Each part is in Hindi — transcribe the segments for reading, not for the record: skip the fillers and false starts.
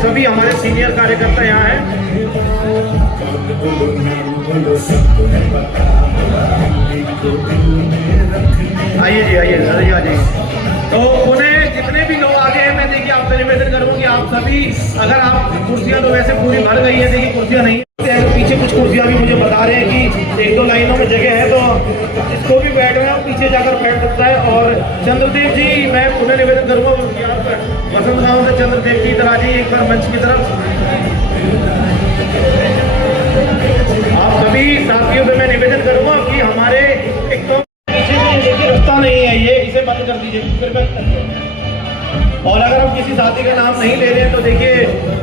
सभी हमारे सीनियर कार्यकर्ता यहाँ हैं। आइए जी, आइए सर, आ जाइए। तो उन्हें जितने भी लोग आगे हैं, मैं देखिए आपसे निवेदन करूँगा कि आप सभी, अगर आप कुर्सियाँ तो वैसे पूरी भर गई है, देखिए कुर्सियाँ नहीं है, पीछे कुछ कुर्सियाँ भी मुझे बता रहे हैं कि 1-2 लाइनों में जगह है, तो इसको भी बैठना है, पीछे जाकर बैठ सकता है। और चंद्रदेव जी, मैं उन्हें निवेदन करूँगा कि आप वसंत गाँव से चंद्रदेव की तरह जी एक बार मंच की तरफ। आप सभी साथियों से मैं निवेदन करूँगा कि हमारे एक तो पीछे में देखिए रास्ता नहीं है, ये इसे बंद कर दीजिए। और अगर हम किसी साथी का नाम नहीं ले रहे हैं तो देखिए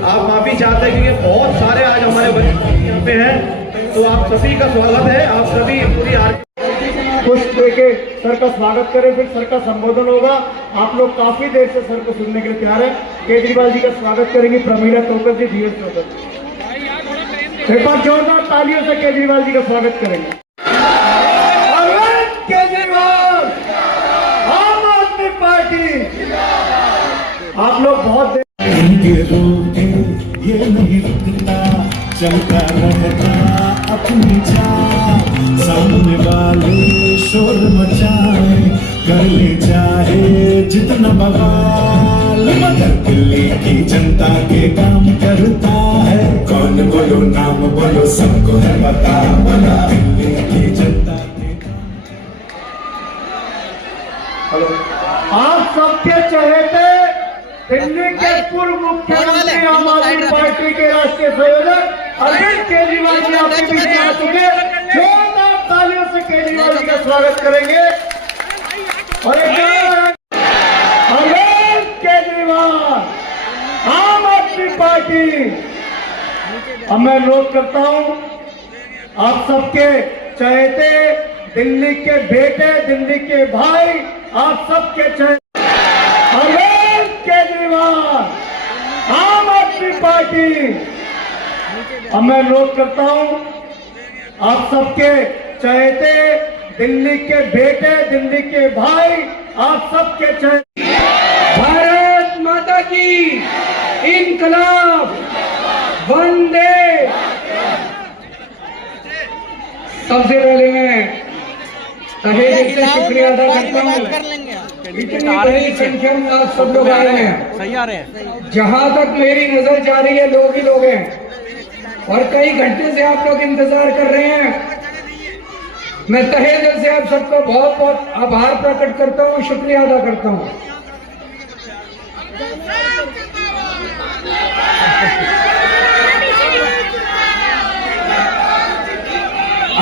आप माफी चाहते हैं, क्योंकि बहुत सारे आज हमारे बच्चे यहाँ पे हैं। तो आप सभी का स्वागत है, आप सभी पूरी कुछ देके सर का स्वागत करें, फिर सर का संबोधन होगा। आप लोग काफी देर से सर को सुनने के लिए तैयार है। केजरीवाल जी का स्वागत करेंगी प्रमीला टोकर जी, धीरज टोकर। एक बार जोरदार तालियों से केजरीवाल जी का स्वागत करेंगे। केजरीवाल, आम आदमी पार्टी। आप लोग बहुत ये नहीं रुकता, चलता रहता अपनी चाल, सामने वाले शोर मचाए, कर ले चाहे जितना बवाल, मगर दिल्ली की जनता के काम करता है। कौन बोलो नाम बोलो, सबको है पता, बोला दिल्ली की जनता के काम। हेलो, आप सबके चहेते दिल्ली के पूर्व मुख्यमंत्री आम आदमी पार्टी के राष्ट्रीय संयोजक अरविंद केजरीवाल जी आपके बीच आ चुके हैं। जोरदार तालियों से केजरीवाल जी का स्वागत करेंगे। और अरविंद केजरीवाल, आम आदमी पार्टी। अब मैं अनुरोध करता हूं, आप सबके चहेते, दिल्ली के बेटे, दिल्ली के भाई, आप सबके चहेते केजरीवाल, आम आदमी पार्टी। अब मैं अनुरोध करता हूं, आप सबके चहेते, दिल्ली के बेटे, दिल्ली के भाई, आप सबके चहेते। भारत माता की इनकलाब, वंदे। सबसे पहले मैं तहे दिल से शुक्रिया अदा करता हूँ, इतनी बड़ी संख्या में आप सब लोग आए हैं। सही आ रहे हैं। जहां तक मेरी नजर जा रही है, लोग ही लोग हैं, और कई घंटे से आप लोग इंतजार कर रहे हैं। मैं तहे दिल से आप सबका बहुत बहुत आभार प्रकट करता हूं, शुक्रिया अदा करता हूं।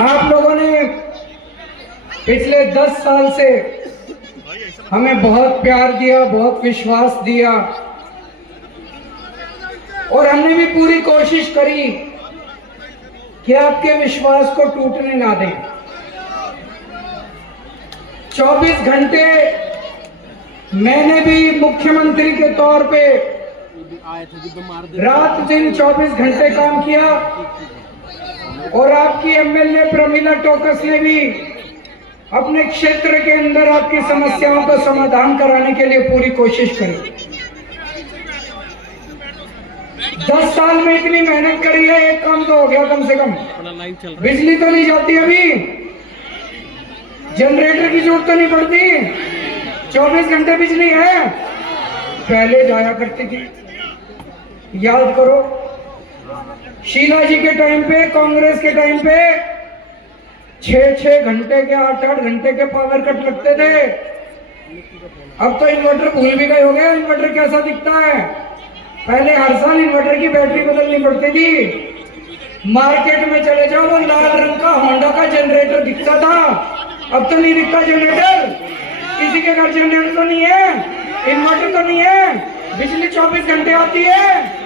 आप लोगों ने पिछले 10 साल से हमें बहुत प्यार दिया, बहुत विश्वास दिया, और हमने भी पूरी कोशिश करी कि आपके विश्वास को टूटने ना दें। 24 घंटे मैंने भी मुख्यमंत्री के तौर पे रात दिन 24 घंटे काम किया, और आपकी एमएलए प्रमीला टोकस ने भी अपने क्षेत्र के अंदर आपकी समस्याओं का समाधान कराने के लिए पूरी कोशिश करी। 10 साल में इतनी मेहनत करी है, एक काम तो हो गया कम से कम। बिजली तो नहीं जाती, अभी जनरेटर की जरूरत तो नहीं पड़ती, 24 घंटे बिजली है। पहले जाया करती थी, याद करो, शीला जी के टाइम पे, कांग्रेस के टाइम पे 6-6 घंटे के, 8-8 घंटे के पावर कट लगते थे। अब तो इन्वर्टर भूल भी गए हो गए, इन्वर्टर कैसा दिखता है। पहले हर साल इन्वर्टर की बैटरी बदलनी पड़ती थी। मार्केट में चले जाओ, वो लाल रंग का होंडा का जनरेटर दिखता था, अब तो नहीं दिखता जनरेटर। किसी के घर जनरेटर तो नहीं है, इन्वर्टर तो नहीं है, बिजली 24 घंटे आती है।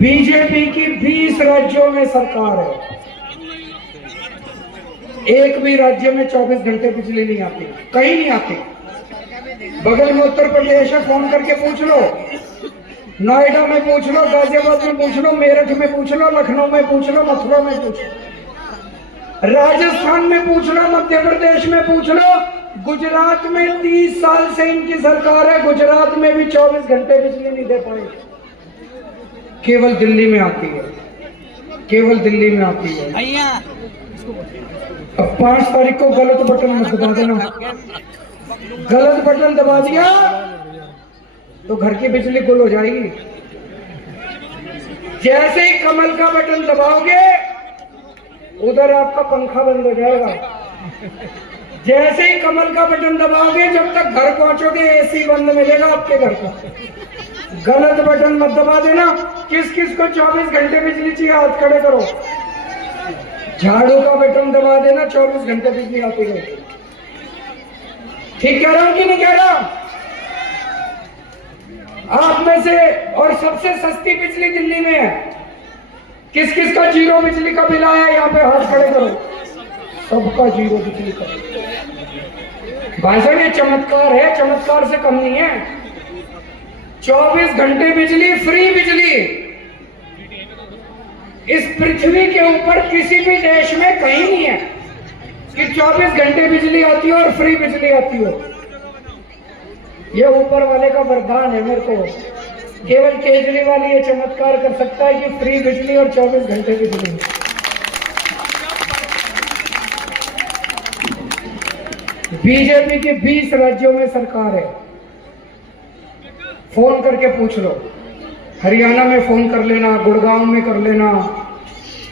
बीजेपी की 20 राज्यों में सरकार है, एक भी राज्य में 24 घंटे बिजली नहीं आती, कहीं नहीं आती। बगल में उत्तर प्रदेश है, फोन करके पूछ लो, नोएडा में पूछ लो, गाजियाबाद में पूछ लो, मेरठ में पूछ लो, लखनऊ में पूछ लो, मथुरा में पूछ लो, राजस्थान में पूछ लो, मध्य प्रदेश में पूछ लो, गुजरात में 30 साल से इनकी सरकार है, गुजरात में भी 24 घंटे बिजली नहीं दे पाई। केवल दिल्ली में आती है, केवल दिल्ली में आती है। अब 5 तारीख को गलत बटन मत दबा देना। गलत बटन दबा दिया तो घर की बिजली गुल हो जाएगी। जैसे ही कमल का बटन दबाओगे उधर आपका पंखा बंद हो जाएगा। जैसे ही कमल का बटन दबाओगे जब तक घर पहुंचोगे एसी बंद मिलेगा आपके घर का। गलत बटन मत दबा देना। किस किस को 24 घंटे बिजली चाहिए हाथ खड़े करो। झाड़ू का बटन दबा देना, 24 घंटे बिजली आती रहेगी। ठीक कह रहा हूं कि नहीं कह रहा? आप में से और सबसे सस्ती बिजली दिल्ली में है। किस किस का 0 बिजली का बिल आया यहाँ पे हाथ खड़े करो। सबका 0 बिजली का। भाई साहब ये चमत्कार है, चमत्कार से कम नहीं है। 24 घंटे बिजली, फ्री बिजली। इस पृथ्वी के ऊपर किसी भी देश में कहीं नहीं है कि 24 घंटे बिजली आती हो और फ्री बिजली आती हो। ये ऊपर वाले का वरदान है मेरे को। केवल केजरीवाल ये चमत्कार कर सकता है कि फ्री बिजली और 24 घंटे बिजली। बीजेपी के 20 राज्यों में सरकार है। फोन करके पूछ लो। हरियाणा में फोन कर लेना, गुड़गांव में कर लेना,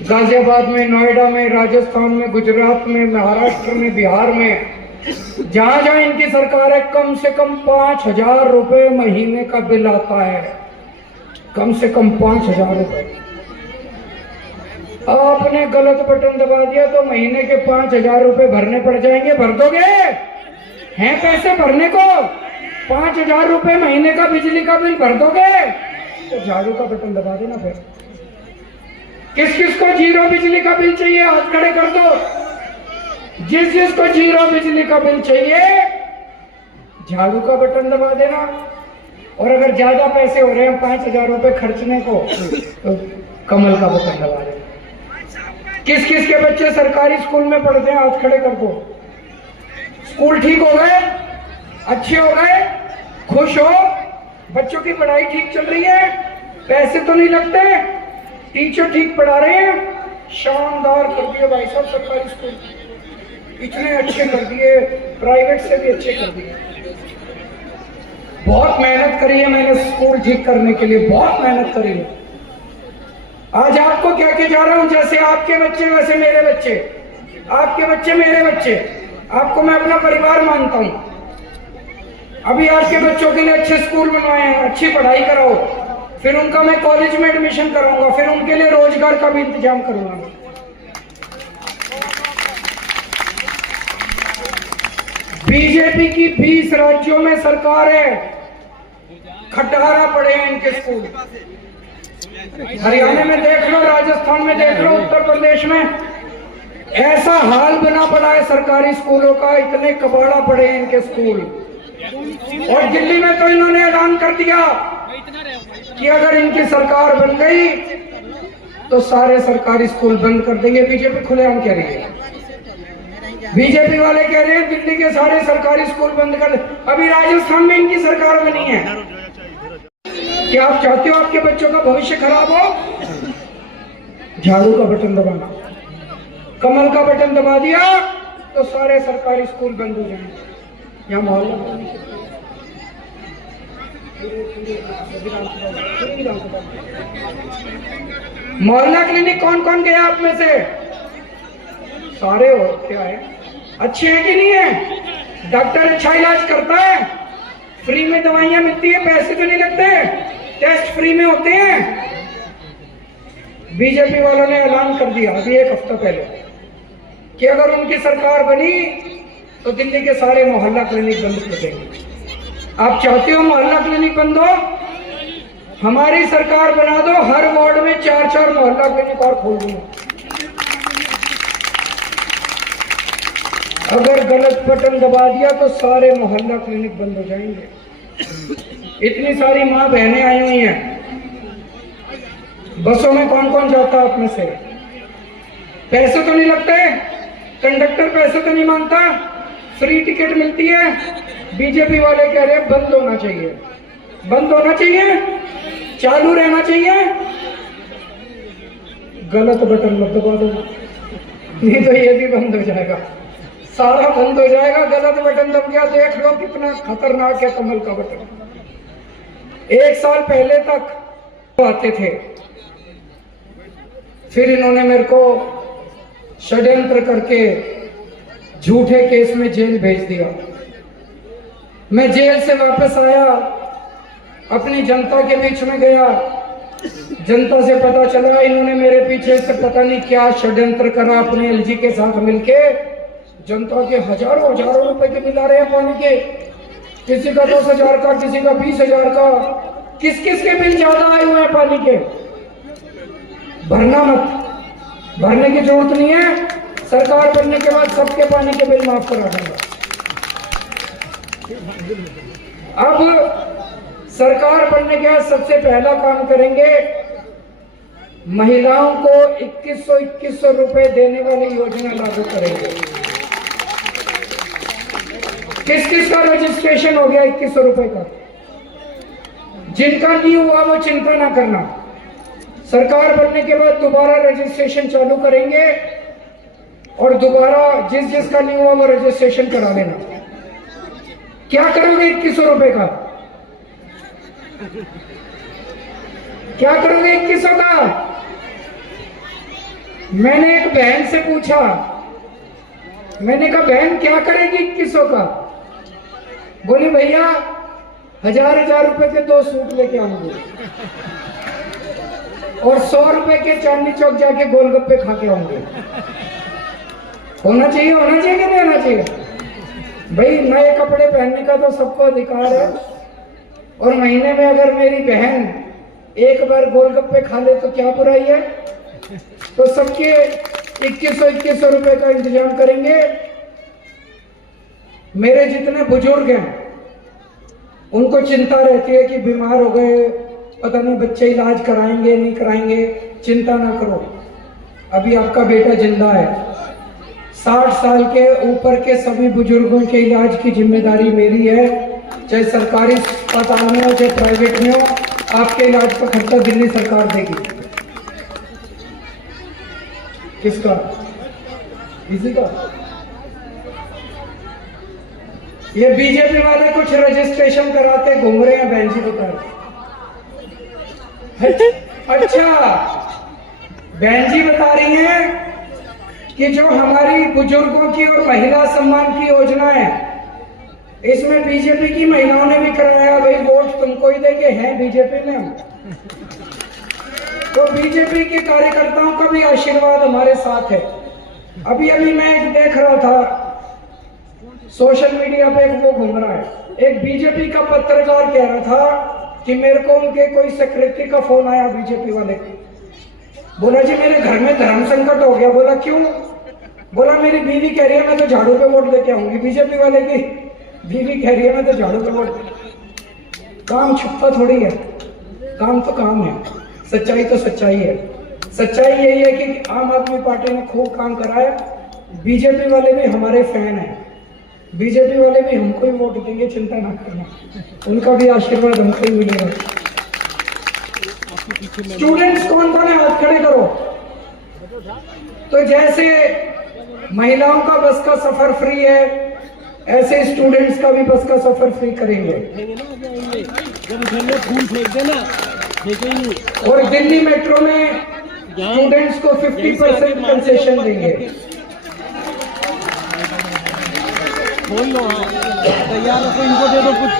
गाजियाबाद में, नोएडा में, राजस्थान में, गुजरात में, महाराष्ट्र में, बिहार में, जहां जहां इनकी सरकार है कम से कम 5,000 रुपए महीने का बिल आता है। कम से कम 5,000 रुपए। आपने गलत बटन दबा दिया तो महीने के 5,000 रुपए भरने पड़ जाएंगे। भर दोगे? हैं पैसे भरने को? 5,000 रुपए महीने का बिजली का बिल भर दोगे? तो झाड़ू का बटन दबा देना। फिर किस किस को 0 बिजली का बिल चाहिए हाथ खड़े कर दो। जिस जिसको 0 बिजली का बिल चाहिए झाड़ू का बटन दबा देना। और अगर ज्यादा पैसे हो रहे हैं 5,000 रुपए खर्चने को तो कमल का बटन दबा देना। किस किस के बच्चे सरकारी स्कूल में पढ़ते हैं हाथ खड़े कर दो। स्कूल ठीक हो गए, अच्छे हो गए, खुश हो, बच्चों की पढ़ाई ठीक चल रही है, पैसे तो नहीं लगते, टीचर ठीक पढ़ा रहे हैं। शानदार कर दिए भाई साहब सरकारी स्कूल, इतने अच्छे कर दिए, प्राइवेट से भी अच्छे कर दिए। बहुत मेहनत करी है मैंने स्कूल ठीक करने के लिए, बहुत मेहनत करी है। आज आपको क्या कह जा रहा हूं, जैसे आपके बच्चे वैसे मेरे बच्चे, आपके बच्चे मेरे बच्चे। आपको मैं अपना परिवार मानता हूं। अभी आपके बच्चों के लिए अच्छे स्कूल बनवाए हैं, अच्छी पढ़ाई कराओ, फिर उनका मैं कॉलेज में एडमिशन कराऊंगा, फिर उनके लिए रोजगार का भी इंतजाम करूंगा। बीजेपी की 20 राज्यों में सरकार है, खटारा पड़े हैं इनके स्कूल। हरियाणा में देख लो, राजस्थान में देख लो, उत्तर प्रदेश में ऐसा हाल बना पड़ा है सरकारी स्कूलों का, इतने कबाड़ा पड़े हैं इनके स्कूल। और दिल्ली में तो इन्होंने ऐलान कर दिया कि अगर इनकी सरकार बन गई तो सारे सरकारी स्कूल बंद कर देंगे। बीजेपी खुलेआम कह रही है, बीजेपी वाले कह रहे हैं दिल्ली के सारे सरकारी स्कूल बंद कर दे। अभी राजस्थान में इनकी सरकार बनी है। क्या आप चाहते हो आपके बच्चों का भविष्य खराब हो? झाड़ू का बटन दबाना, कमल का बटन दबा दिया तो सारे सरकारी स्कूल बंद हो जाएंगे। यहाँ मोहल्ला क्लिनिक कौन कौन गया आप में से? सारे हो। क्या है, अच्छे हैं कि नहीं है? डॉक्टर अच्छा इलाज करता है, फ्री में दवाइयां मिलती है, पैसे तो नहीं लगते, टेस्ट फ्री में होते हैं। बीजेपी वालों ने ऐलान कर दिया अभी 1 हफ्ता पहले कि अगर उनकी सरकार बनी तो दिल्ली के सारे मोहल्ला क्लिनिक बंद कर देंगे। आप चाहते हो मोहल्ला क्लिनिक बंद हो? हमारी सरकार बना दो, हर वार्ड में 4-4 मोहल्ला क्लिनिक और खोल दूंगा। अगर गलत बटन दबा दिया तो सारे मोहल्ला क्लिनिक बंद हो जाएंगे। इतनी सारी माँ बहनें आई हुई हैं। बसों में कौन कौन जाता है आप में से? पैसे तो नहीं लगते, कंडक्टर पैसे तो नहीं मांगता, फ्री टिकट मिलती है। बीजेपी वाले कह रहे हैं बंद होना चाहिए, बंद होना चाहिए, चालू रहना चाहिए। गलत बटन मत दबा दो, नहीं तो ये भी बंद हो जाएगा, सारा बंद हो जाएगा। गलत बटन दब गया, देख लो कितना खतरनाक है कमल का बटन। 1 साल पहले तक आते थे, फिर इन्होंने मेरे को षड्यंत्र करके झूठे केस में जेल भेज दिया। मैं जेल से वापस आया, अपनी जनता के बीच में गया, जनता से पता चला इन्होंने मेरे पीछे से पता नहीं क्या षड्यंत्र करा, अपने एलजी के साथ मिलके जनता के हजारों रुपए के मिला रहे हैं पानी के, किसी का 10,000 का, किसी का 20,000 का, किस किस के बिल ज्यादा आए हुए हैं पानी के। भरना मत, भरने की जरूरत नहीं है, सरकार बनने के बाद सबके पानी के बिल माफ करा देंगे। अब सरकार बनने के बाद सबसे पहला काम करेंगे, महिलाओं को 2100 रुपए देने वाली योजना लागू करेंगे। किस किस का रजिस्ट्रेशन हो गया 2100 रुपए का? जिनका नहीं हुआ वो चिंता ना करना, सरकार बनने के बाद दोबारा रजिस्ट्रेशन चालू करेंगे और दोबारा जिसका नहीं हुआ वो रजिस्ट्रेशन करा लेना। क्या करोगे 2100 रुपए का? क्या करोगे 2100 का? मैंने एक बहन से पूछा, मैंने कहा बहन क्या करेगी 2100 का? बोली भैया 1000 रुपए के 2 सूट लेके आऊंगी और 100 रुपए के चांदनी चौक जाके गोलगप्पे खा के आऊंगी। होना चाहिए कि नहीं होना चाहिए? भाई नए कपड़े पहनने का तो सबको अधिकार है, और महीने में अगर मेरी बहन एक बार गोलगप्पे खा ले तो क्या बुराई है? तो सबके 2100 रुपए का इंतजाम करेंगे। मेरे जितने बुजुर्ग हैं उनको चिंता रहती है कि बीमार हो गए, पता नहीं बच्चे इलाज कराएंगे नहीं कराएंगे। चिंता ना करो, अभी आपका बेटा जिंदा है। 60 साल के ऊपर के सभी बुजुर्गों के इलाज की जिम्मेदारी मेरी है, चाहे सरकारी अस्पताल में हो चाहे प्राइवेट में हो, आपके इलाज का खर्चा दिल्ली सरकार देगी। किसका? इसी का। ये बीजेपी वाले कुछ रजिस्ट्रेशन कराते घूम रहे हैं, बहन जी बता रहे। अच्छा, बहन जी बता रही हैं कि जो हमारी बुजुर्गों की और महिला सम्मान की योजना है, इसमें बीजेपी की महिलाओं ने भी कराया। भाई वोट तुमको ही देंगे, हैं बीजेपी में हम, तो बीजेपी के कार्यकर्ताओं का भी आशीर्वाद हमारे साथ है। अभी मैं एक देख रहा था सोशल मीडिया पे, एक वो घूम रहा है, एक बीजेपी का पत्रकार कह रहा था कि मेरे को उनके कोई सेक्रेटरी का फोन आया बीजेपी वाले को। बोला जी मेरे घर में धर्म संकट हो गया। बोला क्यों? बोला मेरी बीवी कह रही है मैं तो झाड़ू पे वोट लेके आऊंगी। बीजेपी वाले की बीवी कह रही है मैं तो झाड़ू पे वोट। काम छुपा थोड़ी है, काम तो काम है, सच्चाई तो सच्चाई है। सच्चाई यही है कि आम आदमी पार्टी ने खूब काम कराया, बीजेपी वाले भी हमारे फैन हैं, बीजेपी वाले भी हमको ही वोट देंगे, चिंता ना करना, उनका भी आशीर्वाद हमको ही मिलेगा। स्टूडेंट्स कौन कौन है हाथ खड़े करो। तो जैसे महिलाओं का बस का सफर फ्री है, ऐसे स्टूडेंट्स का भी बस का सफर फ्री करेंगे। और दिल्ली मेट्रो में स्टूडेंट्स को 50% कंसेशन देंगे। बोल लो, तैयार हो इनको दे दो कुछ,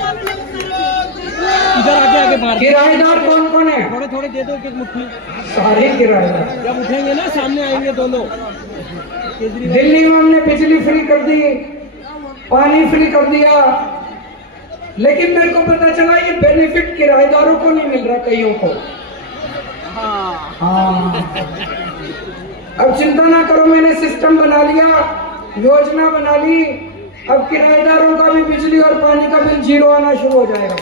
इधर आगे मार। किराएदार कौन कौन है? थोड़े थोड़े दे दो एक मुट्ठी, सारे किराएदार। जब उठेंगे ना सामने आएंगे दोनों। दिल्ली में हमने बिजली फ्री कर दी, पानी फ्री कर दिया, लेकिन मेरे को पता चला ये बेनिफिट किराएदारों को नहीं मिल रहा, कईयों को। हाँ, अब चिंता ना करो, मैंने सिस्टम बना लिया, योजना बना ली। अब किराएदारों का भी बिजली और पानी का बिल 0 आना शुरू हो जाएगा।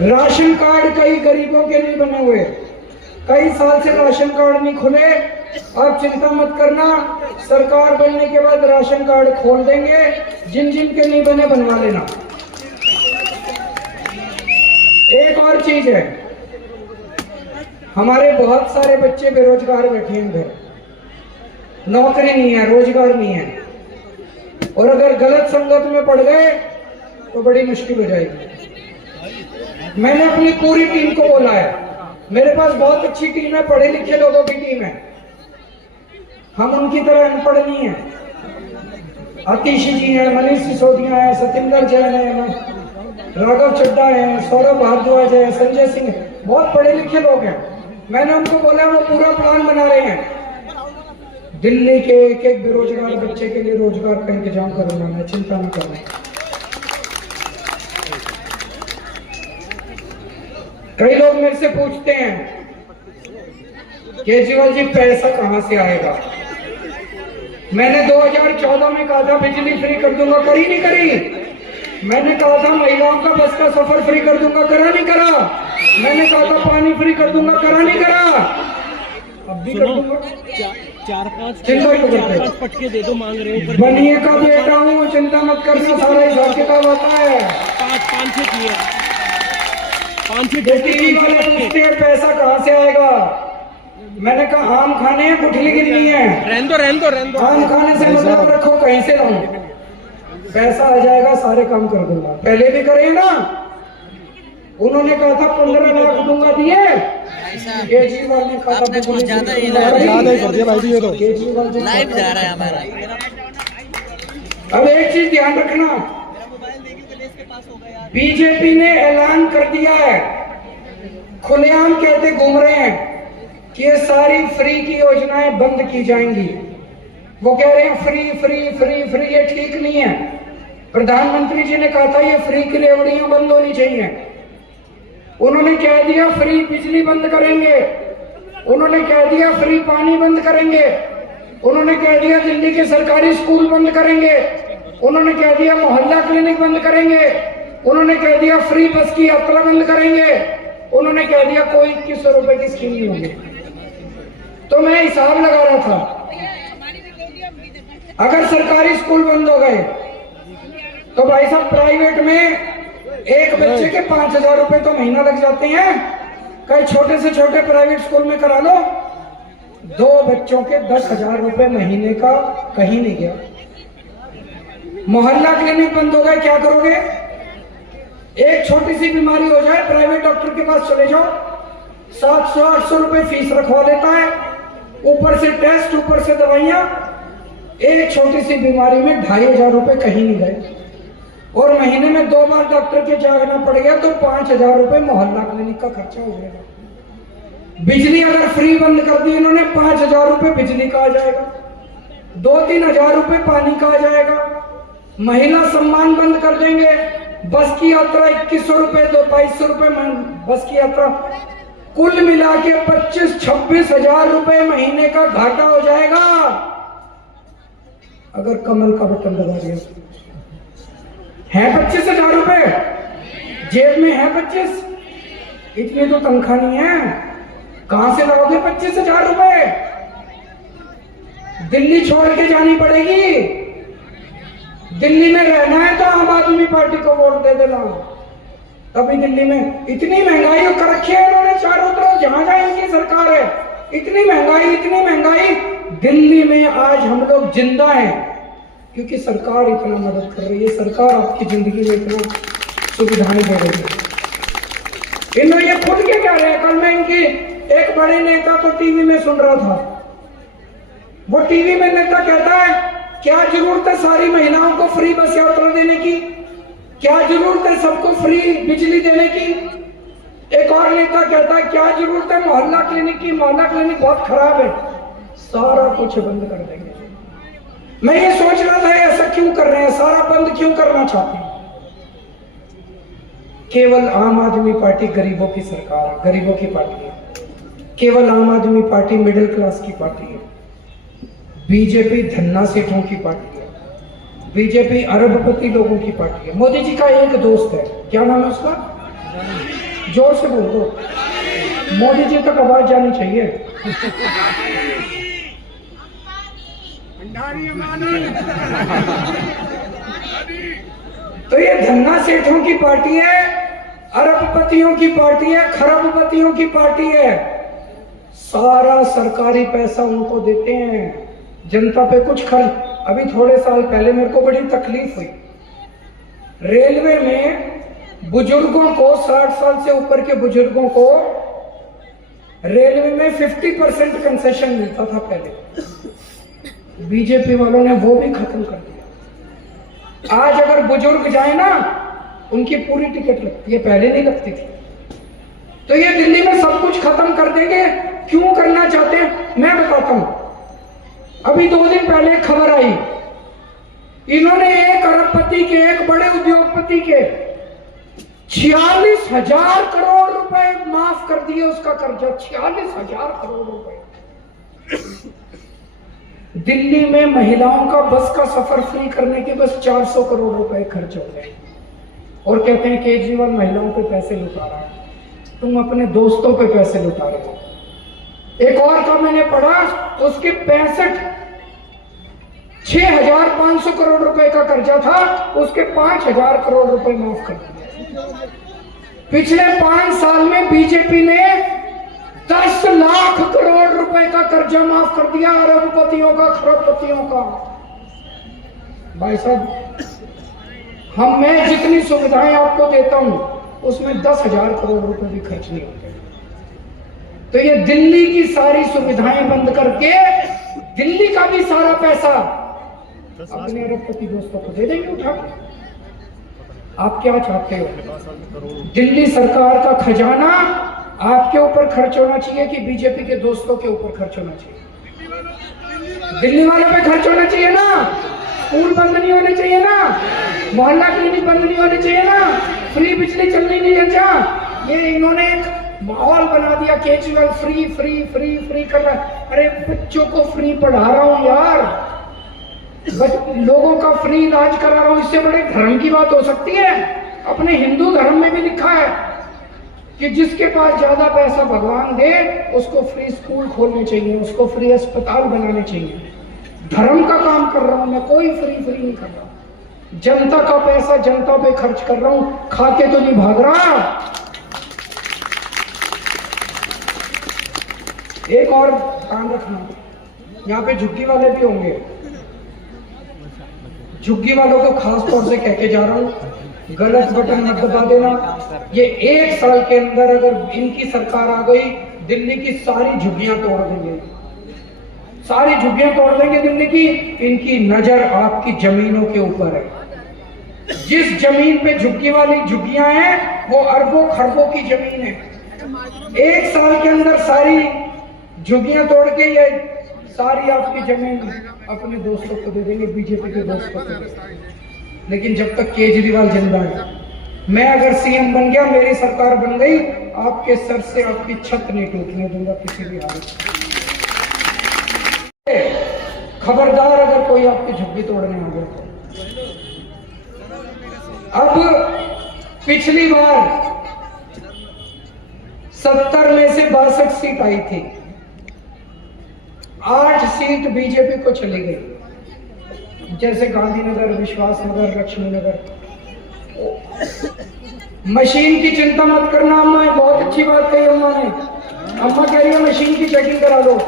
राशन कार्ड कई गरीबों के नहीं बने हुए, कई साल से राशन कार्ड नहीं खुले। आप चिंता मत करना, सरकार बनने के बाद राशन कार्ड खोल देंगे, जिन जिन के नहीं बने बनवा लेना। एक और चीज है, हमारे बहुत सारे बच्चे बेरोजगार बैठे हैं घर, नौकरी नहीं है, रोजगार नहीं है, और अगर गलत संगत में पड़ गए तो बड़ी मुश्किल हो जाएगी। मैंने अपनी पूरी टीम को बोला है, मेरे पास बहुत अच्छी टीम है, पढ़े लिखे लोगों की टीम है, हम उनकी तरह अनपढ़ नहीं है। आतिश जी हैं, मनीष सिसोदिया है, सत्येंद्र जैन है, राघव चड्डा है, सौरभ भारद्वाज है, संजय सिंह है, बहुत पढ़े लिखे लोग हैं। मैंने उनको बोला वो पूरा प्लान बना रहे हैं, दिल्ली के एक एक बेरोजगार बच्चे के लिए रोजगार का इंतजाम करूंगा मैं, चिंता न करना। कई लोग मेरे से पूछते हैं केजरीवाल जी पैसा कहां से आएगा। मैंने 2014 में कहा था बिजली फ्री कर दूंगा, करी नहीं करी। मैंने कहा था महिलाओं का बस का सफर फ्री कर दूंगा, करा नहीं करा। मैंने कहा था पानी फ्री कर दूंगा, करा नहीं करा। अब भी कर दूंगा। चार पांच पटके दे दो मांग रहे हो। बनिए का बेटा हूँ, चिंता मत करना, सारा हिसाब किताब आता है। पाँच छह किए, टीवी वाले पूछते हैं पैसा कहाँ से आएगा। मैंने कहा आम खाने हैं, गुठली गिरनी है। रहन दो। आम खाने से मतलब रखो, कहीं से लाऊं, पैसा आ जाएगा, सारे काम कर दूंगा। पहले भी करे ना, उन्होंने कहा था 15 लाख दूंगा, दिए। केजरीवाल ने कहा था कुछ ज्यादा ही कर दिया भाई जी, तो केजरीवाल जी लाइव जा रहा है हमारा। अब एक चीज ध्यान रखना, बीजेपी ने ऐलान कर दिया है, खुलेआम कहते घूम रहे हैं कि ये सारी फ्री की योजनाएं बंद की जाएंगी। वो कह रहे हैं फ्री फ्री फ्री फ्री, ये ठीक नहीं है। प्रधानमंत्री जी ने कहा था ये फ्री की रेवड़ियां बंद होनी चाहिए। उन्होंने कह दिया फ्री बिजली बंद करेंगे, उन्होंने कह दिया फ्री पानी बंद करेंगे, उन्होंने कह दिया दिल्ली के सरकारी स्कूल बंद करेंगे, उन्होंने कह दिया मोहल्ला क्लिनिक बंद करेंगे, उन्होंने कह दिया फ्री बस की यात्रा बंद करेंगे, उन्होंने कह दिया कोई 2100 रुपए की स्कीम नहीं होगी। तो मैं हिसाब लगा रहा था, अगर सरकारी स्कूल बंद हो गए तो भाई साहब प्राइवेट में एक बच्चे के 5000 रुपए तो महीना लग जाते हैं। कई छोटे से छोटे प्राइवेट स्कूल में करा लो, 2 बच्चों के 10,000 रुपए महीने का कहीं नहीं गया। मोहल्ला क्लिनिक बंद हो गए, क्या करोगे? एक छोटी सी बीमारी हो जाए, प्राइवेट डॉक्टर के पास चले जाओ, 700-800 रुपए फीस रखवा लेता है, ऊपर से टेस्ट, ऊपर से दवाइयां। एक छोटी सी बीमारी में 2500 रुपए कहीं नहीं गए, और महीने में 2 बार डॉक्टर के जाना पड़ गया तो 5000 रुपए मोहल्ला क्लिनिक का खर्चा हो जाएगा। बिजली अगर फ्री बंद कर दी इन्होंने, 5000 रुपए बिजली का आ जाएगा, 2-3 हजार रुपए पानी का आ जाएगा। महिला सम्मान बंद कर देंगे, बस की यात्रा 2100 रुपए, 2200 रुपए बस की यात्रा, कुल मिला के 25-26 हजार रुपए महीने का घाटा हो जाएगा अगर कमल का बटन दबा दिया। है 25,000 रुपए जेब में, है 25, इतनी तो तनख्वाह नहीं है, कहां से लाओगे 25,000 रुपए? दिल्ली छोड़ के जानी पड़ेगी। दिल्ली में रहना है तो आम आदमी पार्टी को वोट दे देना। तभी दिल्ली में इतनी महंगाई कर रखी है इन्होंने चारों तरफ, जहां जहां इनकी सरकार है, इतनी महंगाई। दिल्ली में आज हम लोग जिंदा हैं क्योंकि सरकार इतना मदद कर रही है, सरकार आपकी जिंदगी में इतना सुविधाएं दे रही है। इन्होंने ये खुद के कह रहे हैं। कल मैं इनकी एक बड़े नेता को टीवी में सुन रहा था, वो टीवी में नेता कहता है क्या जरूरत है सारी महिलाओं को फ्री बस यात्रा देने की, क्या जरूरत है सबको फ्री बिजली देने की। एक और नेता कहता है क्या जरूरत है मोहल्ला क्लिनिक की, मोहल्ला क्लिनिक बहुत खराब है, सारा कुछ बंद कर देंगे। मैं ये सोच रहा था ऐसा क्यों कर रहे हैं, सारा बंद क्यों करना चाहते हैं? केवल आम आदमी पार्टी गरीबों की सरकार है, गरीबों की पार्टी है। केवल आम आदमी पार्टी मिडिल क्लास की पार्टी है। बीजेपी धन्ना सेठों की पार्टी है, बीजेपी अरबपति लोगों की पार्टी है। मोदी जी का एक दोस्त है, क्या नाम है उसका? जोर से बोल दो, मोदी जी तक आवाज जानी चाहिए। तो ये धन्ना सेठों की पार्टी है, अरबपतियों की पार्टी है, खरबपतियों की पार्टी है। सारा सरकारी पैसा उनको देते हैं, जनता पे कुछ खर्च। अभी थोड़े साल पहले मेरे को बड़ी तकलीफ हुई, रेलवे में बुजुर्गों को, 60 साल से ऊपर के बुजुर्गों को रेलवे में 50% कंसेशन मिलता था पहले। बीजेपी वालों ने वो भी खत्म कर दिया। आज अगर बुजुर्ग जाए ना, उनकी पूरी टिकट लगती है, पहले नहीं लगती थी। तो ये दिल्ली में सब कुछ खत्म कर देंगे। क्यों करना चाहते हैं मैं बताता हूं। अभी 2 दिन पहले खबर आई, इन्होंने एक अरबपति के, एक बड़े उद्योगपति के 46,000 करोड़ रुपए माफ कर दिए उसका कर्जा। 46,000 करोड़ रुपए। दिल्ली में महिलाओं का बस का सफर फ्री करने के बस 400 करोड़ रुपए खर्च हो गए। और कहते हैं केजरीवाल महिलाओं पे पैसे लुटा रहा है। तुम अपने दोस्तों पे पैसे लुटा रहे हो। एक और का मैंने पढ़ा, उसके 6,500 करोड़ रुपए का कर्जा था, उसके 5,000 करोड़ रुपए माफ कर दिए। पिछले 5 साल में बीजेपी ने 10 लाख करोड़ रुपए का कर्जा माफ कर दिया, अरबपतियों का, खरबपतियों का। भाई साहब, मैं जितनी सुविधाएं आपको देता हूं उसमें 10,000 करोड़ रुपए भी खर्च नहीं होते। तो ये दिल्ली की सारी सुविधाएं बंद करके दिल्ली का भी सारा पैसा अपने अरबपति दोस्तों को दे देंगे उठा के। आप क्या चाहते हो? दिल्ली सरकार का खजाना आपके ऊपर खर्च होना चाहिए कि बीजेपी के दोस्तों के ऊपर खर्च होना चाहिए? दिल्ली वालों पे खर्च होना चाहिए ना। स्कूल बंद नहीं होने चाहिए ना, मोहल्ला क्लिनिक बंद नहीं होने चाहिए ना, फ्री बिजली चलनी नहीं चाहिए। ये इन्होंने एक माहौल बना दिया, Kejriwal free free free free कर रहा है। अरे बच्चों को फ्री पढ़ा रहा हूं यार, लोगों का फ्री इलाज करा रहा हूं, इससे बड़े धर्म की बात हो सकती है? अपने हिंदू धर्म में भी लिखा है कि जिसके पास ज्यादा पैसा भगवान दे उसको फ्री स्कूल खोलने चाहिए, उसको फ्री अस्पताल बनाने चाहिए। धर्म का काम कर रहा हूं मैं, कोई फ्री नहीं कर रहा। जनता का पैसा जनता पे खर्च कर रहा हूं, खा के तो नहीं भाग रहा। एक और ध्यान रखना, यहाँ पे झुग्गी वाले भी होंगे। झुग्गी वालों को खास तौर से कह के जा रहा हूं, गलत बटन मत दबा देना। ये 1 साल के अंदर अगर इनकी सरकार आ गई, दिल्ली की सारी झुग्गियां तोड़ देंगे, सारी झुग्गियां तोड़ देंगे दिल्ली की। इनकी नजर आपकी जमीनों के ऊपर है। जिस जमीन पे झुग्गी वाली झुग्गियां हैं वो अरबों खरबों की जमीन है। 1 साल के अंदर सारी झुग्गियां तोड़ के ये सारी आपकी जमीन अपने दोस्तों को दे देंगे, बीजेपी के दोस्तों को। लेकिन जब तक केजरीवाल जिंदा है, मैं अगर सीएम बन गया, मेरी सरकार बन गई, आपके सर से आपकी छत नहीं टूटने दूंगा किसी भी हालत में। खबरदार अगर कोई आपकी झुग्गी तोड़ने आ गया। अब पिछली बार 70 में से 62 सीट आई थी, 8 सीट बीजेपी को चली गई, जैसे गांधीनगर, विश्वास नगर, लक्ष्मी नगर। मशीन की चिंता मत करना अम्मा, बहुत अच्छी बात कही अम्मा ने। अम्मा कह रही है मशीन की चेकिंग करा लो।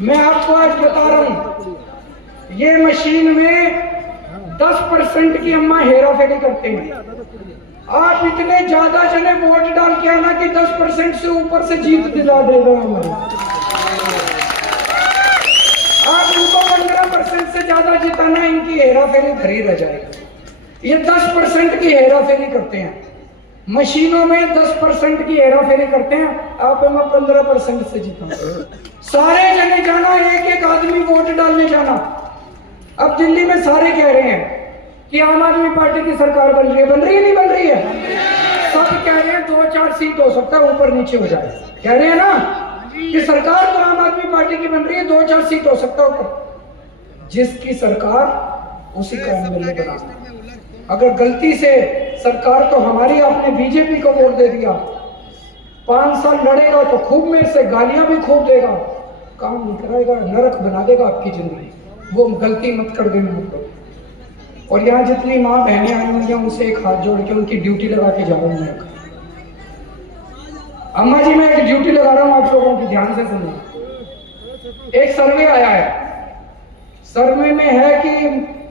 मैं आपको आज बता रहा हूं, ये मशीन में 10% की अम्मा हेरा फेरी करते हैं। आप इतने ज्यादा जने वोट डाल के आना कि 10% से ऊपर से जीत दिला देगा हमारे। आप इनको 15% से ज्यादा जिताना, इनकी हेरा फेरी भरी रह जाएगी। ये 10% की हेरा फेरी करते हैं, मशीनों में 10% की हेरा फेरी करते हैं। आप हमें 15% से जिता। सारे जने जाना, एक आदमी वोट डालने जाना। अब दिल्ली में सारे कह रहे हैं कि आम आदमी पार्टी की सरकार बन रही है, बन रही है नहीं बन रही है? सब कह रहे हैं 2-4 सीट हो सकता है ऊपर नीचे हो जाए, कह रहे हैं ना कि सरकार तो आम आदमी पार्टी की बन रही है, 2-4 सीट हो सकता है ऊपर। जिसकी सरकार उसी का एमएलए बना। अगर गलती से सरकार तो हमारी, आपने बीजेपी को वोट दे दिया, 5 साल लड़ेगा तो खूब मेरे से गालियां भी खूब देगा, काम नहीं कराएगा, नरक बना देगा आपकी जिंदगी। वो गलती मत कर देना। और यहाँ जितनी माँ बहनें आई होंगी उनसे एक हाथ जोड़ के उनकी ड्यूटी लगा के जा रहा हूँ मैं। अम्मा जी, मैं एक ड्यूटी लगा रहा हूँ आप लोगों की, ध्यान से सुनना। एक सर्वे आया है, सर्वे में है कि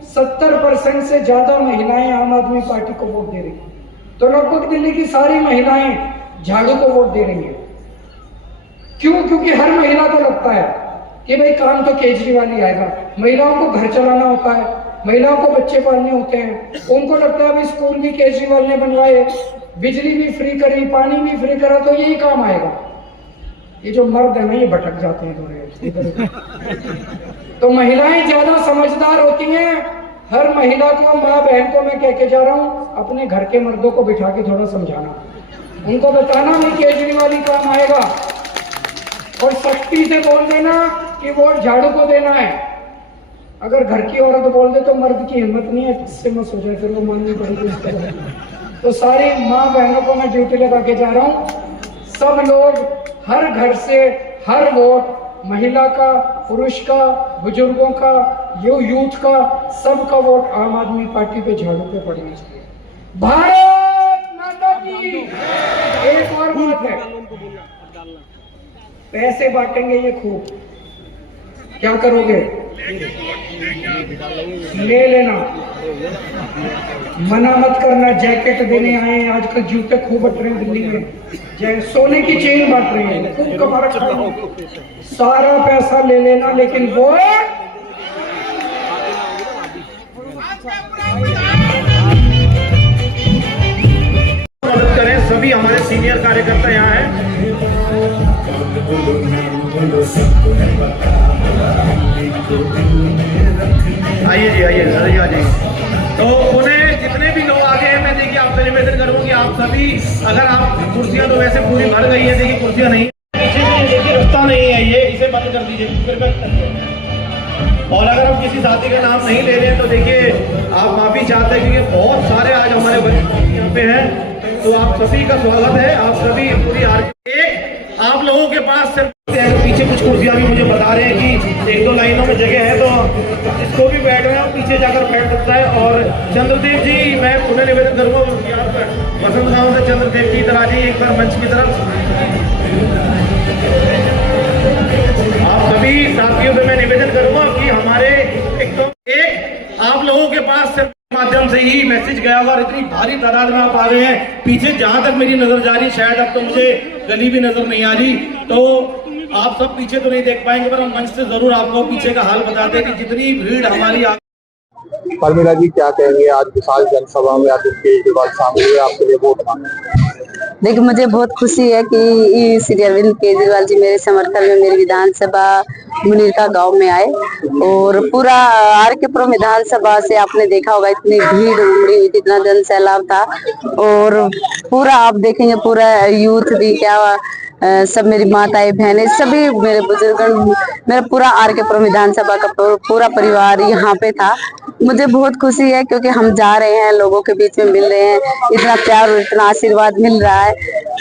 70% से ज्यादा महिलाएं आम आदमी पार्टी को वोट दे रही हैं। तो लगभग दिल्ली की सारी महिलाएं झाड़ू को वोट दे रही हैं। क्यों? क्योंकि हर महिला को लगता है कि भाई काम तो केजरीवाल ही आएगा। महिलाओं को घर चलाना होता है, महिलाओं को बच्चे पालने होते हैं, उनको लगता है भाई स्कूल भी केजरीवाल ने बनवाए, बिजली भी फ्री करी, पानी भी फ्री करा, तो यही काम आएगा। ये जो मर्द है ना, ये भटक जाते हैं थोड़े। तो महिलाएं ज्यादा समझदार होती हैं। हर महिला को, माँ बहन को मैं कह के जा रहा हूँ, अपने घर के मर्दों को बिठा के थोड़ा समझाना, उनको बताना नहीं केजरीवाल ही काम आएगा, और सख्ती से बोल देना कि वोट झाड़ू को देना है। अगर घर की औरत बोल दे तो मर्द की हिम्मत नहीं है, इससे मत हो जाए, फिर वो माननी पड़ेगी इस तरह। तो सारी माँ बहनों को मैं ड्यूटी लगा के जा रहा हूँ, सब लोग हर घर से हर वोट, महिला का, पुरुष का, बुजुर्गों का, यूथ का, सबका वोट आम आदमी पार्टी पे, झाड़ू पे पड़ना चाहिए। भारत माता की। एक और बात है, पैसे बांटेंगे ये खूब, क्या करोगे? ले लेना, मना मत करना। जैकेट देने आए हैं, आजकल जूते खूब बट रहे हैं दिल्ली में, सोने की चेन बांट रहे हैं, खूब कमा रखा है। सारा पैसा ले लेना, लेकिन वो मदद करें। सभी हमारे सीनियर कार्यकर्ता यहाँ हैं। आइए जी, आइए सर जी, आ जाइए। तो उन्हें जितने भी लोग आगे हैं, मैं देखिए आपसे निवेदन करूँ कि आप सभी, अगर आप कुर्सियां तो वैसे पूरी भर गई है, देखिए कुर्सियां नहीं, पीछे से देखिए रास्ता नहीं है, ये इसे बंद कर दीजिए कृपया। और अगर हम किसी साथी का नाम नहीं ले रहे हैं तो देखिए आप माफी चाहते हैं, क्योंकि बहुत सारे आज हमारे बच्चे यहाँ पे हैं। तो आप सभी का स्वागत है, आप सभी पूरी आप लोगों के पास सिर्फ पीछे कुछ कुर्सियां भी मुझे बता रहे हैं कि 1-2 लाइनों में जगह है, तो जिसको भी बैठ रहे हैं पीछे जाकर बैठ सकता है। और चंद्रदेव जी, मैं पुनः निवेदन करूंगा वसंत गांव से चंद्रदेव की तरह जी एक बार मंच की तरफ। आप सभी साथियों से मैं निवेदन करूंगा कि हमारे एक आप लोगों के पास सिर्फ माध्यम से ही मैसेज गया होगा, और इतनी भारी तादाद में आप आ रहे हैं। पीछे जहां तक मेरी नजर जा रही, शायद अब तो मुझे गली भी नजर नहीं आ रही, तो आप सब पीछे तो नहीं देख पाएंगे, पर हम मंच से जरूर आपको पीछे का हाल बताते हैं कि जितनी भीड़ हमारी। परमिला जी, क्या कहेंगे? आज विशाल जनसभा में अरविंद केजरीवाल शामिल हुए, आपके लिए वोट मांगे। देखिए, मुझे बहुत खुशी है कि श्री अरविंद केजरीवाल जी मेरे समर्थन में मेरी विधानसभा मुनीरका गांव में आए, और पूरा आर.के.पुरम विधानसभा से आपने देखा होगा इतनी भीड़ उमड़ी हुई थी, इतना जन सैलाब था। और पूरा आप देखेंगे, पूरा यूथ भी क्या, सब मेरी माताएं बहनें, सभी मेरे बुजुर्ग, मेरा पूरा आर.के.पुरम विधानसभा का पूरा परिवार यहाँ पे था। मुझे बहुत खुशी है क्योंकि हम जा रहे हैं, लोगों के बीच में मिल रहे हैं, इतना प्यार और इतना आशीर्वाद मिल रहा है,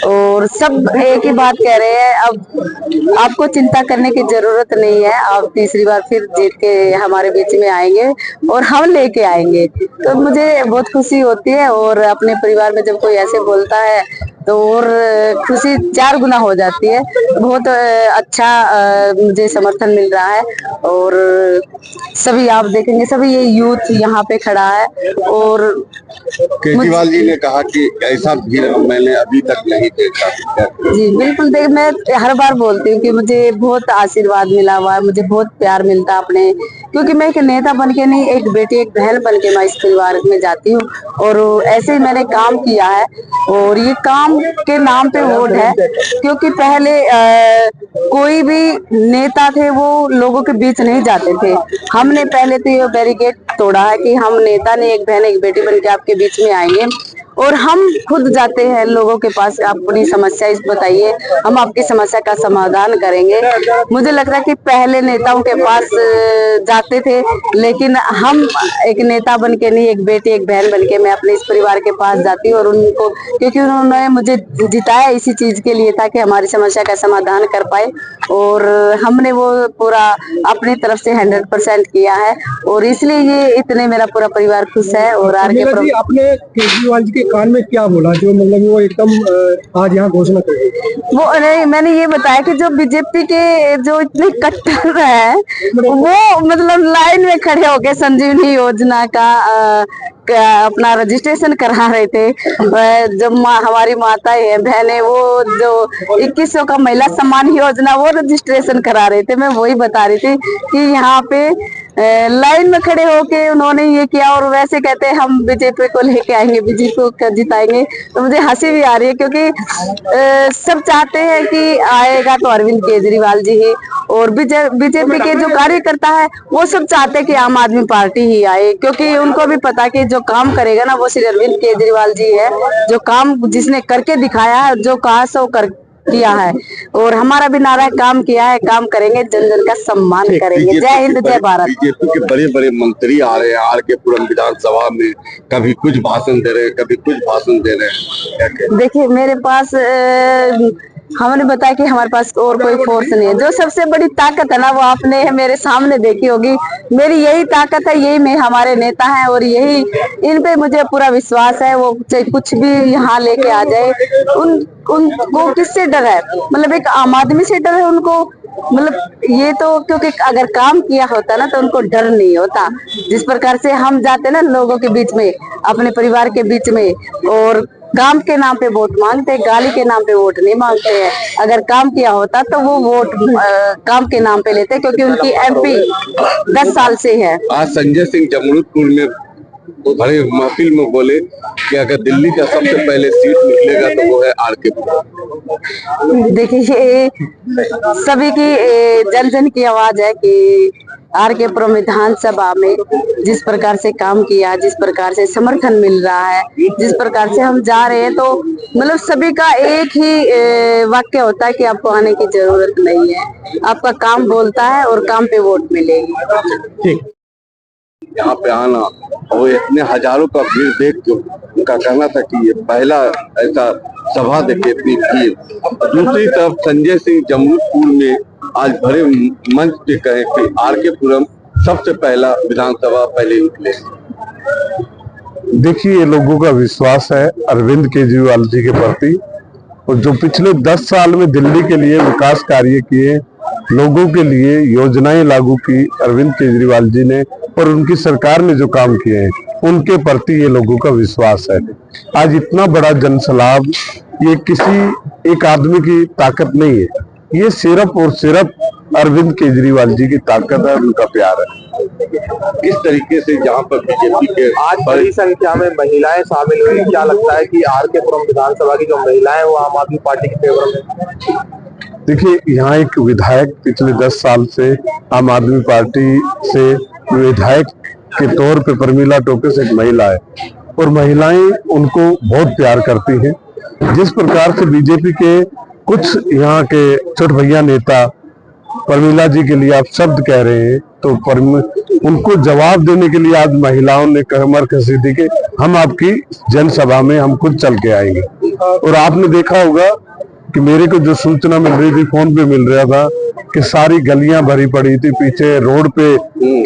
और सब एक ही बात कह रहे हैं, अब आपको चिंता करने की जरूरत नहीं है, आप तीसरी बार फिर जीत के हमारे बीच में आएंगे और हम लेके आएंगे। तो मुझे बहुत खुशी होती है, और अपने परिवार में जब कोई ऐसे बोलता है तो और खुशी 4 गुना हो जाती है। बहुत अच्छा मुझे समर्थन मिल रहा है, और सभी आप देखेंगे, सभी ये यूथ यहाँ पे खड़ा है। और केजरीवाल जी ने कहा कि ऐसा भीड़ मैंने अभी तक नहीं देखा। जी बिल्कुल, देख, मैं हर बार बोलती हूँ कि मुझे बहुत आशीर्वाद मिला हुआ है, मुझे बहुत प्यार मिलता है अपने, क्योंकि मैं एक नेता बन के नहीं, एक बेटी, एक बहन बन के मैं इस परिवार में जाती हूँ, और ऐसे ही मैंने काम किया है। और ये काम के नाम पे वोट है, क्योंकि पहले कोई भी नेता थे वो लोगों के बीच नहीं जाते थे। हमने पहले तो ये बैरिकेड तोड़ा है कि हम नेता ने एक बहन एक बेटी बन के आपके बीच में आएंगे, और हम खुद जाते हैं लोगों के पास, अपनी समस्या इस बताइए, हम आपकी समस्या का समाधान करेंगे। मुझे लगता है कि पहले नेताओं के पास जाते थे, लेकिन हम एक नेता बन के नहीं, एक बेटी एक बहन बन के मैं अपने इस परिवार के पास जाती हूँ और उनको, क्योंकि उन्होंने मुझे जिताया इसी चीज के लिए था कि हमारी समस्या का समाधान कर पाए, और हमने वो पूरा अपनी तरफ से 100% किया है, और इसलिए ये इतने मेरा पूरा परिवार खुश है। और शर्मिला जी, आपने केजरीवाल जी के कान में क्या बोला जो मतलब वो एकदम आज यहाँ घोषणा कर रहे? वो नहीं, मैंने ये बताया कि जो बीजेपी के जो इतने कट्टर है वो मतलब लाइन में खड़े होके संजीवनी योजना का अपना रजिस्ट्रेशन करा रहे थे। जब हमारी माताएं हैं, बहनें, वो जो 2100 का महिला सम्मान योजना वो रजिस्ट्रेशन करा रहे थे। मैं वही बता रही थी कि यहाँ पे लाइन में खड़े होके उन्होंने ये किया, और वैसे कहते हैं हम बीजेपी को लेके आएंगे, बीजेपी को जिताएंगे। तो मुझे हंसी भी आ रही है, क्योंकि सब चाहते हैं कि आएगा तो अरविंद केजरीवाल जी ही, और बीजेपी के जो कार्यकर्ता है वो सब चाहते हैं कि आम आदमी पार्टी ही आए, क्योंकि उनको भी पता कि जो काम करेगा ना वो श्री अरविंद केजरीवाल जी है। जो काम जिसने करके दिखाया है, जो कहा सो कर किया है, और हमारा भी नारा है काम किया है, काम करेंगे, जन जन का सम्मान करेंगे। जय हिंद, जय भारत। बीजेपी के बड़े बड़े मंत्री आ रहे हैं आर.के. पुरम विधानसभा में, कभी कुछ भाषण दे रहे हैं, कभी कुछ भाषण दे रहे हैं। क्या कहते हैं? देखिए मेरे पास हमने बताया कि हमारे पास और कोई फोर्स नहीं है। जो सबसे बड़ी ताकत है ना वो आपने मेरे सामने देखी होगी। मेरी यही ताकत है, यही में हमारे नेता हैं, और यही इन पे मुझे पूरा विश्वास है। वो चाहे कुछ भी यहाँ लेके आ जाए, उनको किससे डर है? मतलब एक आम आदमी से डर है उनको। मतलब ये तो क्योंकि अगर काम किया होता ना तो उनको डर नहीं होता। जिस प्रकार से हम जाते ना लोगों के बीच में, अपने परिवार के बीच में, और काम के नाम पे वोट मांगते, गाली के नाम पे वोट नहीं मांगते हैं। अगर काम किया होता तो वो वोट काम के नाम पे लेते, क्योंकि उनकी MP 10 साल से है। आज संजय सिंह जमशेदपुर में बड़े महफिल में बोले कि अगर दिल्ली का सबसे पहले सीट निकलेगा तो वो है आर.के. पुरम। देखिए सभी की जन जन की आवाज है कि आर.के. पुरम विधानसभा में जिस प्रकार से काम किया, जिस प्रकार से समर्थन मिल रहा है, जिस प्रकार से हम जा रहे हैं, तो मतलब सभी का एक ही वाक्य होता है कि आपको आने की जरूरत नहीं है, आपका काम बोलता है और काम पे वोट मिलेगी। यहाँ पे आना और इतने हजारों का भीड़ देख के उनका कहना था कि ये पहला ऐसा सभा देखे इतनी भीड़। दूसरी तरफ संजय सिंह जमशेदपुर में आज भरे मंच पे कहे कि आर.के. पुरम सबसे पहला विधानसभा पहले निकले। देखिए, लोगों का विश्वास है अरविंद केजरीवाल जी के प्रति, और जो पिछले 10 साल में दिल्ली के लिए विकास कार्य किए, लोगों के लिए योजनाएं लागू की अरविंद केजरीवाल जी ने, और उनकी सरकार ने जो काम किए हैं उनके प्रति ये लोगों का विश्वास है। आज इतना बड़ा जनसलाब ये किसी एक आदमी की ताकत नहीं है, ये सिर्फ और सिर्फ अरविंद केजरीवाल जी की ताकत है, उनका प्यार है। किस तरीके से जहाँ पर बीजेपी के आज बड़ी संख्या में महिलाएं शामिल हुई, क्या लगता है कि आर.के. पुरम विधानसभा की जो महिलाएं वो आम आदमी पार्टी के फेवर में? देखिए, यहाँ एक विधायक पिछले 10 साल से आम आदमी पार्टी से विधायक के तौर पे प्रमिला टोपे से एक महिला है, और महिलाएं उनको बहुत प्यार करती हैं। जिस प्रकार से बीजेपी के कुछ यहाँ के छोट भैया नेता प्रमिला जी के लिए आप शब्द कह रहे हैं, तो उनको जवाब देने के लिए आज महिलाओं ने कमर कसी थी कि हम आपकी जनसभा में हम खुद चल के आएंगे। और आपने देखा होगा कि मेरे को जो सूचना मिल रही थी, फोन पे मिल रहा था कि सारी गलियां भरी पड़ी थी, पीछे रोड पे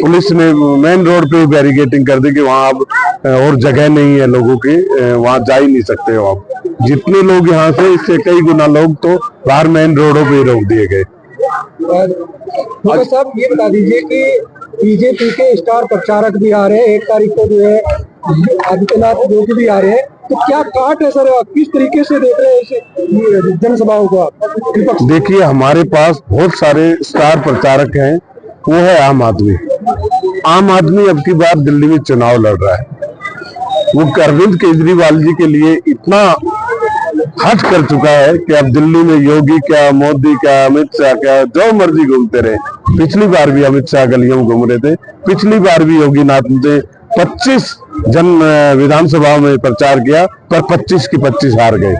पुलिस ने मेन रोड पे बैरिकेडिंग कर दी कि वहां अब और जगह नहीं है लोगों की, वहां जा ही नहीं सकते हो आप। जितने लोग यहाँ से, इससे कई गुना लोग तो बाहर मेन रोडों पे ही रोक दिए गए। साहब ये बता दीजिए कि बीजेपी के स्टार प्रचारक भी आ रहे हैं, 1 तारीख को जो है आदित्यनाथ योगी भी आ रहे हैं, तो क्या काट है सर, किस तरीके से देख रहे हैं जनसभाओं को आप? देखिए, हमारे पास बहुत सारे स्टार प्रचारक हैं, वो है आम आदमी। आम आदमी अब की बार दिल्ली में चुनाव लड़ रहा है। वो अरविंद केजरीवाल जी के लिए इतना हट कर चुका है कि अब दिल्ली में योगी क्या, मोदी क्या, अमित शाह क्या, जो मर्जी घूमते रहे। पिछली बार भी अमित शाह गलियों में घूम रहे थे, पिछली बार भी योगी नाथ ने 25 विधानसभा में प्रचार किया पर 25 की 25 हार गए।